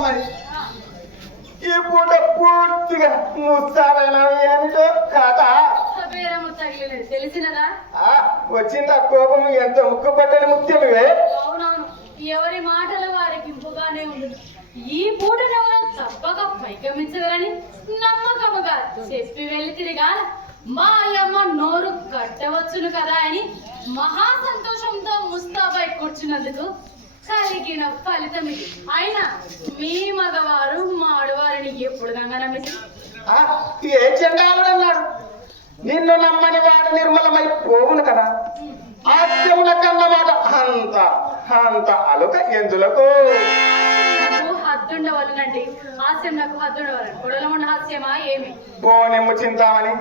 మరి? ఈ పూట పూర్తిగా ముస్తాలైనవి ఏమిటో కాదా? వచ్చింది ఆ కోపం? ఎంత ముక్కపట్టని ముత్యలువే ఎవరి మాటల వారికి ఇంపుగానే ఉండదు. ఈ పూట తప్పక పైకమించదని నమ్మకముగా చెప్పి వెళ్ళి మా అయ్యమ్మ నోరు కట్టవచ్చును కదా అని మహా సంతోషంతో ముస్తాబై కూర్చున్నందుకు కలిగిన ఫలితం ఇది. అయినా మీ మగవారు మా ఆడవారిని ఎప్పుడు గంగా నమ్మించి ఆ, ఏ నిన్ను నమ్మని వాడు నిర్మలమై పోవును కదా. ఆత్యముల కన్నమాట అంత అంత అలుక ఎందులకు? హద్దుండవలనండి హాస్యం నాకు హద్దుండవలను. కొడలముండ హాస్యమా ఏమి? పోనెమ్ము చింతామని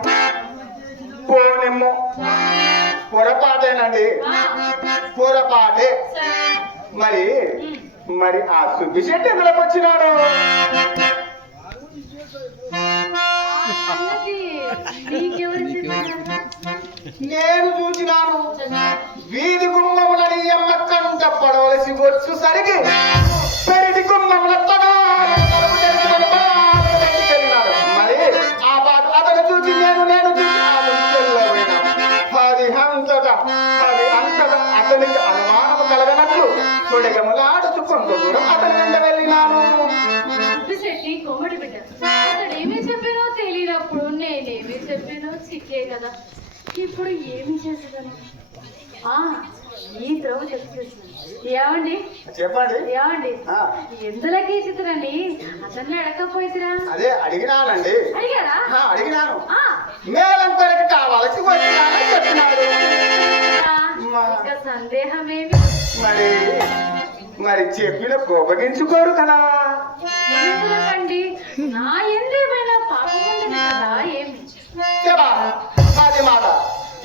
పోనెమ్ము. పొరపాటేనండి. పొరపాటే. మరి. మరి ఆ సుబ్బి శెట్టి ఎందులోకి వచ్చినాడు? నేను చూసినాను వీధి గుమ్మములని అమ్మ కంట పడవలసి వచ్చు సరికి పెరటి గుమ్మముల కలగనట్లు తొడిగములాడుచు కొంత దూరం అతని వెంట వెళ్ళినాను. శెట్టి కొమ్మడి బిడ్డ అతడు ఏమి చెప్పినో తెలియనప్పుడు నేనేమి చెప్పినో చిక్కే కదా. ఇప్పుడు ఏమి చేసేదాను? ఆ ఈ ద్రవ ఏమండి? చెప్పండి. ఏమండి? ఎందులకి చిత్రండి అతన్ని అడగకపోయిరా అదే అడిగినానండి. అడిగారా? అడిగినాను. ఆ, సందేహమేమి మరి మరి చెప్పిన కోపగించుకోరు కదా. ఎందుకండి? నా ఎందేమైనా పాపం కదా ఏమి? అది మాట.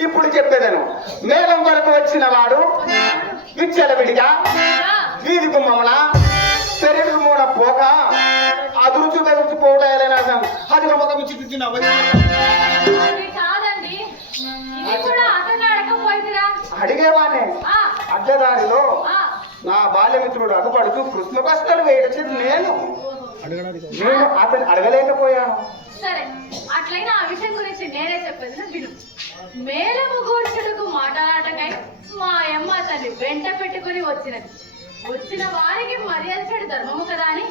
ఇప్పుడు చెప్పేదను. మేళం కొరకు వచ్చిన వాడు విచ్చలవిడిగా ఆ, వీధి గుమ్మమున శరీర మూడ పోక? అదురుచు తగుచు పోవడాలైనా అది ఒక చిక్కిన ఆ, అడ్డదారిలో ఆ, నా బాల్యమిత్రుడు అడ్డుపడుతూ కృష్ణ కష్టాలు వేయడం నేను. నేను అతన్ని అడగలేకపోయాను. సరే అట్లయినా ఆ విషయం గురించి నేనే చెప్పేది విను. మేలము గూర్చుడుకు మాట్లాడటకై మా అమ్మ అతన్ని వెంట పెట్టుకుని వచ్చినది. వచ్చిన వారికి మర్యాదడు ధర్మము కదా అని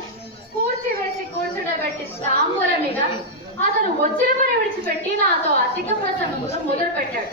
కూర్చి వేసి కూర్చుండబెట్టి తాంబూలమిగా అతను వచ్చిన పని విడిచిపెట్టి నాతో అధిక ప్రసంగంలో మొదలు పెట్టాడు